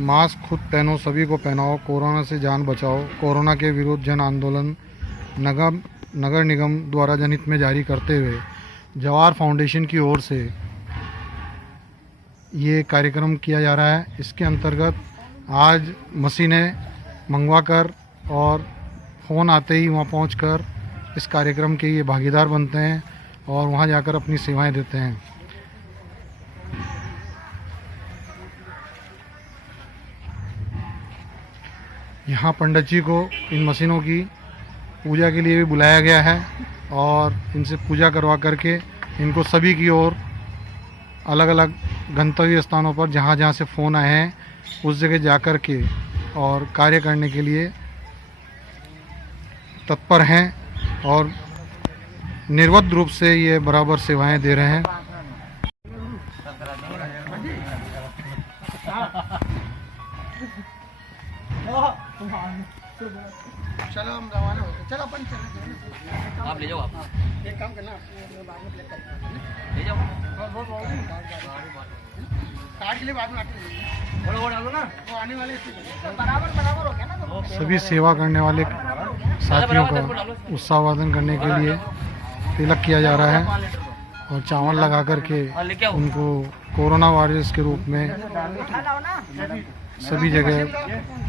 Mask खुद पहनो, सभी को पहनाओ, कोरोना से जान बचाओ। कोरोना के विरुद्ध जन आंदोलन नगर निगम द्वारा जनहित में जारी करते हुए जवाहर फाउंडेशन की ओर से ये कार्यक्रम किया जा रहा है। इसके अंतर्गत आज मशीनें मंगवाकर और फ़ोन आते ही वहाँ पहुंचकर इस कार्यक्रम के ये भागीदार बनते हैं और वहाँ जाकर अपनी सेवाएं देते हैं। यहाँ पंडित जी को इन मशीनों की पूजा के लिए भी बुलाया गया है और इनसे पूजा करवा करके इनको सभी की ओर अलग अलग गंतव्य स्थानों पर जहाँ जहाँ से फ़ोन आए हैं उस जगह जा कर के और कार्य करने के लिए तत्पर हैं और निर्विघ्न रूप से ये बराबर सेवाएं दे रहे हैं। चलो हम रवाना हो गए। चलो अपन चलो आप ले जाओ। आप एक काम करना, बाद में प्लेट कर ले जाओ। कार्ड के लिए बाद में आके बड़ा डालो ना, वो आने वाले बराबर बराबर हो गया ना। तो सभी सेवा करने वाले साथियों का उत्साहवर्धन करने के लिए तिलक किया जा रहा है और चावल लगा करके उनको कोरोना वायरस के रूप में सभी जगह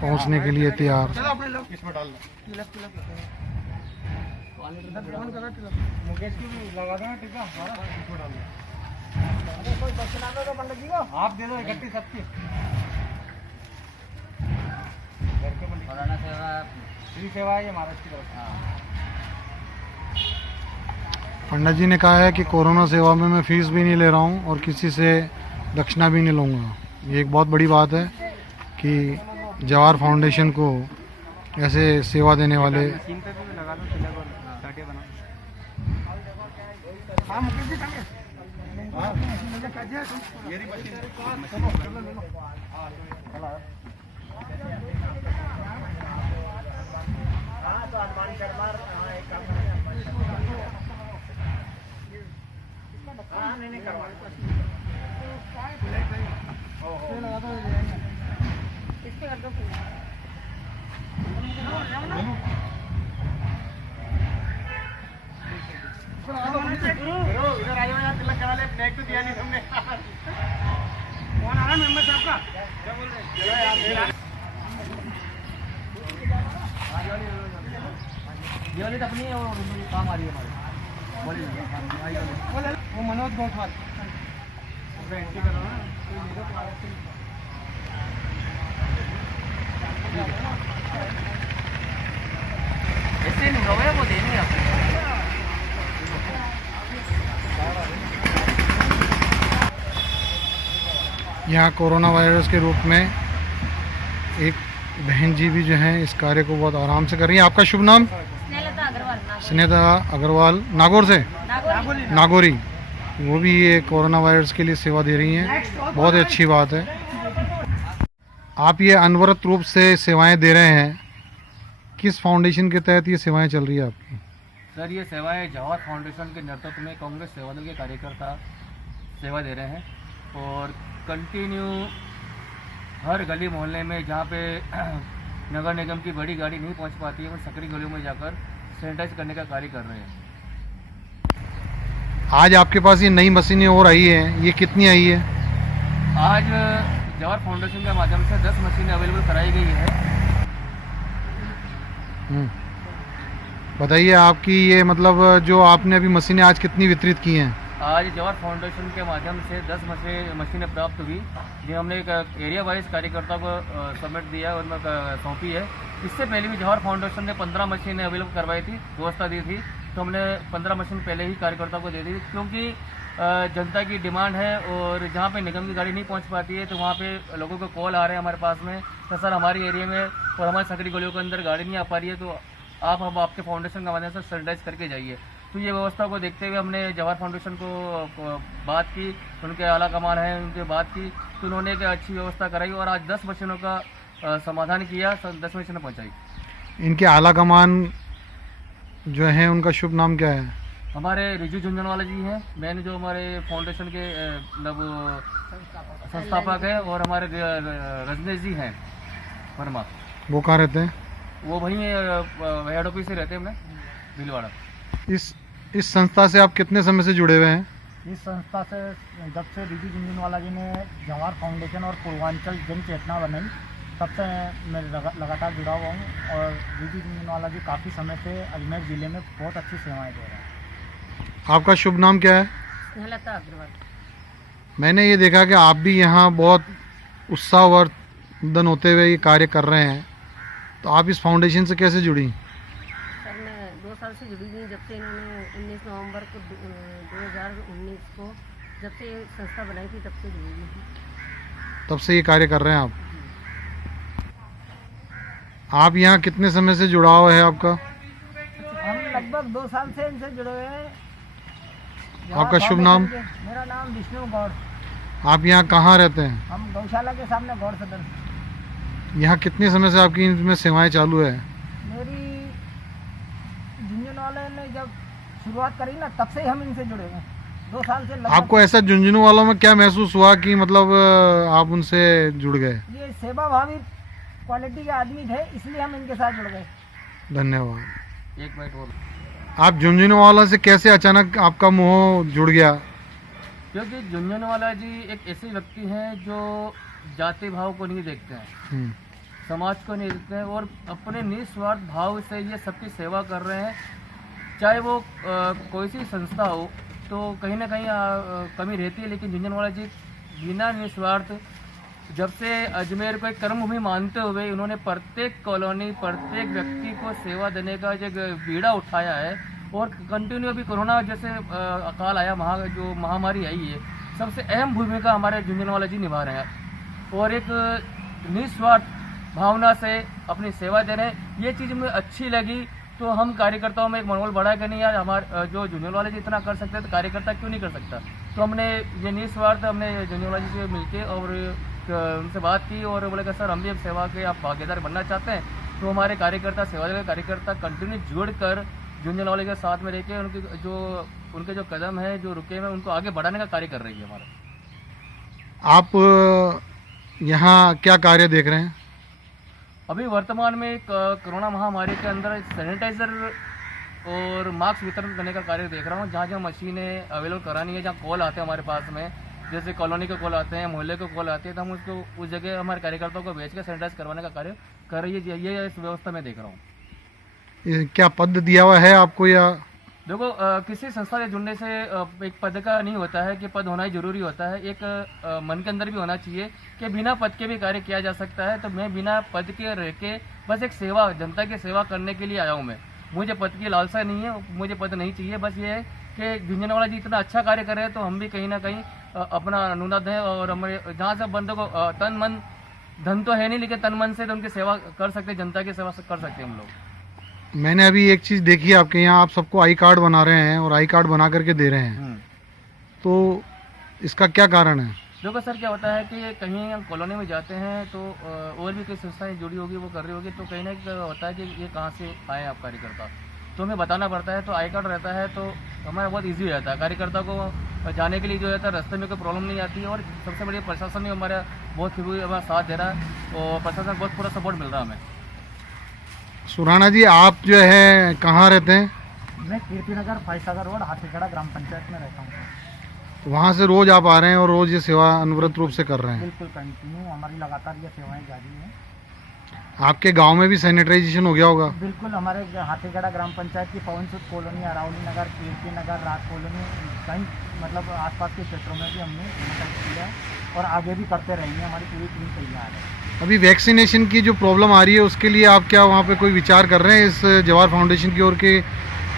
पहुंचने के लिए तैयार। चलो अपने लोग इसमें डाल दो तिलक मुकेश की भी लगा देना टीका हमारा इसमें डाल दो। अरे कोई बच्चा ना दो पंडित जी को आप दे दो इकट्ठी सबकी घर के पंडित कोरोना सेवा फ्री सेवा है ये महाराज की तरफ से। पंडित जी ने कहा है कि कोरोना सेवा में मैं फीस भी नहीं ले रहा हूं और किसी से दक्षिणा भी नहीं लूँगा। ये एक बहुत बड़ी बात है कि जवाहर फाउंडेशन को ऐसे सेवा देने वाले मशीन पे भी लगा दो तिलक और टाटिया बनाओ। हाँ मुकेश जी कहाँ है? हाँ मेरी मशीन हाँ तो हनुमान शर्मा एक काम हाँ नहीं करवा इस पे कर दो। इधर आ जाओ यार, तिलक करा ले। नेक तो दिया नहीं तुमने। कौन आ रहा है मेंबर साहब का? क्या बोल रहे हैं? ये वाली तो अपनी है और काम आ रही है हमारी। बोलिए वो मनोज गोठवाल एंट्री करो ना। ऐसे नहीं होगा वो देंगे आपको। यहाँ कोरोना वायरस के रूप में एक बहन जी भी जो हैं इस कार्य को बहुत आराम से कर रही हैं। आपका शुभ नाम? स्नेहलता अग्रवाल नागौर से नागौरी। वो भी ये कोरोना वायरस के लिए सेवा दे रही हैं, बहुत ही अच्छी बात है। आप ये अनवरत रूप से सेवाएं दे रहे हैं, किस फाउंडेशन के तहत ये सेवाएं चल रही है आपकी? सर ये सेवाएं जवाहर फाउंडेशन के नेतृत्व में कांग्रेस सेवादल के कार्यकर्ता सेवा दे रहे हैं और कंटिन्यू हर गली मोहल्ले में जहाँ पे नगर निगम की बड़ी गाड़ी नहीं पहुँच पाती है उन सकरी गलियों में जाकर सैनिटाइज करने का कार्य कर रहे हैं। आज आपके पास ये नई मशीनें और आई हैं, ये कितनी आई है? आज जवाहर फाउंडेशन के माध्यम से 10 मशीनें अवेलेबल कराई गई है। बताइए आपकी ये मतलब जो आपने अभी मशीनें आज कितनी वितरित की हैं? आज जवाहर फाउंडेशन के माध्यम से 10 मशीनें प्राप्त हुई, जो हमने एक एरिया वाइज कार्यकर्ता को सबमिट दिया और उनमें सौंपी है। इससे पहले भी जवाहर फाउंडेशन ने 15 मशीनें अवेलेबल करवाई थी, व्यवस्था दी थी, तो हमने 15 मशीन पहले ही कार्यकर्ता को दे दी क्योंकि जनता की डिमांड है और जहाँ पे निगम की गाड़ी नहीं पहुँच पाती है तो वहाँ पे लोगों को कॉल आ रहे हैं हमारे पास में तो सर हमारी एरिया में और हमारी सकरी गलियों के अंदर गाड़ी नहीं आ पा रही है, तो आप हम आपके फाउंडेशन का माध्यम से सैनिटाइज करके जाइए। तो ये व्यवस्था को देखते हुए हमने जवाहर फाउंडेशन को बात की, उनके आला कमान है उनके बात की, तो उन्होंने एक अच्छी व्यवस्था कराई और आज 10 मशीनों का समाधान किया, 10 मशीनें पहुँचाई। इनके आला कमान जो है उनका शुभ नाम क्या है? हमारे रिजू झुंझुनवाला जी हैं, मैंने जो हमारे फाउंडेशन के मतलब संस्थापक है, और हमारे रजनीश जी हैं वर्मा, वो कहाँ रहते हैं? वो वहीं हेड ऑफिस से रहते हैं अपने भीलवाड़ा। इस संस्था से आप कितने समय से जुड़े हुए हैं? इस संस्था से जब से रिजू झुंझुनवाला जी ने जवाहर फाउंडेशन और पूर्वांचल जन चेतना बनाई, तब से मैं लगातार जुड़ा हुआ हूँ। और रिजू झुंझुनवाला जी काफ़ी समय से अजमेर ज़िले में बहुत अच्छी सेवाएं दे रहे हैं। आपका शुभ नाम क्या है? स्नेहलता अग्रवाल। मैंने ये देखा कि आप भी यहाँ बहुत उत्साहवर्धन होते हुए ये कार्य कर रहे हैं, तो आप इस फाउंडेशन से कैसे जुड़ी? सर मैं 2 साल से जुड़ी हुई, जब से इन्होंने 19 नवंबर को 2019 को जब से ये संस्था बनाई थी तब से जुड़ी हुई हूँ। तब से ये कार्य कर रहे हैं आप। आप यहाँ कितने समय से जुड़ाव है आपका? हम लगभग 2 साल से इनसे जुड़े हुए हैं। आपका शुभ नाम? मेरा नाम विष्णु गौड़। आप यहाँ कहाँ रहते हैं? हम गौशाला के सामने गौड़ सदन। यहाँ कितने समय से आपकी इनमें सेवाएं चालू है? मेरी झुंझुनवाले ने जब शुरुआत करी ना, तब से ही हम इनसे जुड़े हुए हैं। 2 साल से लगभग। आपको ऐसा झुंझुनू वालों में क्या महसूस हुआ कि मतलब आप उनसे जुड़ गए? ये सेवा भावी क्वालिटी के आदमी थे, इसलिए हम इनके साथ जुड़ गए। धन्यवाद। एक मिनट और, आप झुंझुनू वालों से कैसे अचानक आपका मोह जुड़ गया? क्योंकि झुंझुनवाला जी एक ऐसे व्यक्ति हैं जो जाति भाव को नहीं देखते हैं, हम्म, समाज को नहीं देखते हैं, और अपने निस्वार्थ भाव से ये सबकी सेवा कर रहे हैं। चाहे वो कोई सी संस्था हो, तो कहीं ना कहीं कमी रहती है, लेकिन झुंझुनवाला जी बिना निस्वार्थ, जब से अजमेर को एक कर्मभूमि मानते हुए उन्होंने प्रत्येक कॉलोनी, प्रत्येक व्यक्ति को सेवा देने का जो बीड़ा उठाया है, और कंटिन्यू अभी कोरोना जैसे अकाल आया, जो महामारी आई है, सबसे अहम भूमिका हमारे झुंझुनवाला जी निभा रहे हैं, और एक निस्वार्थ भावना से अपनी सेवा दे रहे हैं। ये चीज़ मुझे अच्छी लगी, तो हम कार्यकर्ताओं में एक मनोबल बढ़ा कि नहीं यार, हमारे जो झुंझुनवाला जी इतना कर सकते हैं तो कार्यकर्ता क्यों नहीं कर सकता। तो हमने ये निस्वार्थ हमने झुंझुनवाला जी से मिलके और उनसे बात की, और बोले कि सर हम भी अब सेवा के आप भागीदार बनना चाहते हैं, तो हमारे कार्यकर्ता सेवा के कार्यकर्ता कंटिन्यू जुड़कर झुंझुनवाले के साथ में रहकर उनके जो कदम है जो रुके हुए उनको आगे बढ़ाने का कार्य कर रही है हमारा। आप यहाँ क्या कार्य देख रहे हैं? अभी वर्तमान में कोरोना महामारी के अंदर सैनिटाइजर और मास्क वितरण करने का कार्य देख रहा हूँ। जहाँ जहाँ मशीनें अवेलेबल करानी है, जहाँ कॉल आते हैं हमारे पास में, जैसे कॉलोनी के कॉल आते हैं, मोहल्ले के कॉल आते हैं, तो हम उसको उस जगह हमारे कार्यकर्ताओं को भेज कर सैनिटाइज करवाने का कार्य कर रही है। ये इस व्यवस्था में देख रहा हूँ। क्या पद दिया हुआ है आपको या? देखो किसी संस्था से जुड़ने से एक पद का नहीं होता है कि पद होना ही जरूरी होता है। एक मन के अंदर भी होना चाहिए कि बिना पद के भी कार्य किया जा सकता है। तो मैं बिना पद के रह के बस एक सेवा, जनता की सेवा करने के लिए आया हूँ। मैं, मुझे पद की लालसा नहीं है, मुझे पद नहीं चाहिए। बस ये है कि झुंझुनवाला जी इतना अच्छा कार्य कर रहे हैं, तो हम भी कहीं ना कहीं अपना अनुदान दें, और हमारे जहाँ से बंदों को तन मन धन तो है नहीं, लेकिन तन मन से तो उनकी सेवा कर सकते, जनता की सेवा कर सकते हैं हम लोग। मैंने अभी एक चीज़ देखी आपके यहाँ, आप सबको आई कार्ड बना रहे हैं और आई कार्ड बना करके दे रहे हैं, तो इसका क्या कारण है? देखो सर, क्या होता है कि कहीं हम कॉलोनी में जाते हैं तो और भी कोई संस्थाएं जुड़ी होगी, वो कर रही होगी, तो कहीं ना कहीं होता है कि ये कहाँ से आए आप कार्यकर्ता, तो हमें बताना पड़ता है। तो आई कार्ड रहता है तो हमारा बहुत ईजी हो जाता है, कार्यकर्ता को जाने के लिए जो रहता है रास्ते में कोई प्रॉब्लम नहीं आती है। और सबसे बढ़िया प्रशासन भी हमारा बहुत हमारा साथ दे रहा है, और प्रशासन बहुत पूरा सपोर्ट मिल रहा है हमें। सुराना जी, आप जो है कहाँ रहते हैं? मैं कीर्तिनगर फाइसागर रोड हाथीखेड़ा ग्राम पंचायत में रहता हूँ। तो वहाँ से रोज आप आ रहे हैं और रोज ये सेवा अनवरत रूप से कर रहे हैं? बिल्कुल कंटिन्यू हमारी लगातार ये सेवाएं जारी हैं। आपके गांव में भी सैनिटाइजेशन हो गया होगा? बिल्कुल, हमारे हाथीखेड़ा ग्राम पंचायत की पवनसुत कॉलोनी, अरावली नगर, कीर्तिनगर, राज कॉलोनी, कहीं मतलब आसपास के क्षेत्रों में भी हमने सैनिटाइज किया है, और आगे भी करते रहेंगे। हमारी पूरी टीम तैयार है। अभी वैक्सीनेशन की जो प्रॉब्लम आ रही है, उसके लिए आप क्या वहाँ पे कोई विचार कर रहे हैं इस जवाहर फाउंडेशन की ओर के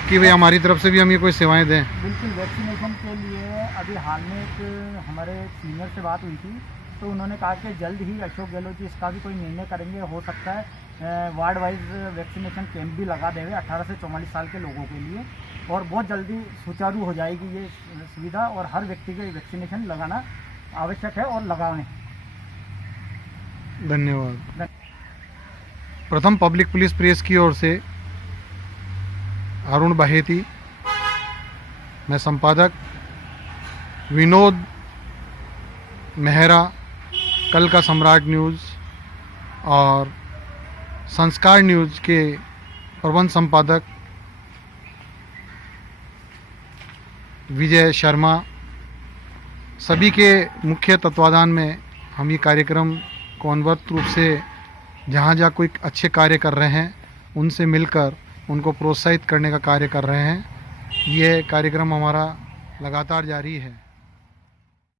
कि भाई हमारी तरफ से भी हम ये कोई सेवाएं दें? बिल्कुल, वैक्सीनेशन के लिए अभी हाल में एक हमारे सीनियर से बात हुई थी, तो उन्होंने कहा कि जल्द ही अशोक गहलोत जी इसका भी कोई निर्णय करेंगे। हो सकता है वार्ड वाइज वैक्सीनेशन कैंप भी लगा देंगे 18 से 44 साल के लोगों के लिए, और बहुत जल्दी सुचारू हो जाएगी ये सुविधा, और हर व्यक्ति को वैक्सीनेशन लगाना आवश्यक है और लगाएं। धन्यवाद। प्रथम पब्लिक पुलिस प्रेस की ओर से अरुण बाहेती, मैं संपादक विनोद मेहरा, कल का सम्राट न्यूज़ और संस्कार न्यूज़ के प्रबंध संपादक विजय शर्मा, सभी के मुख्य तत्वाधान में हम ये कार्यक्रम को अनवरत रूप से जहाँ जहाँ कोई अच्छे कार्य कर रहे हैं उनसे मिलकर उनको प्रोत्साहित करने का कार्य कर रहे हैं। ये कार्यक्रम हमारा लगातार जारी है।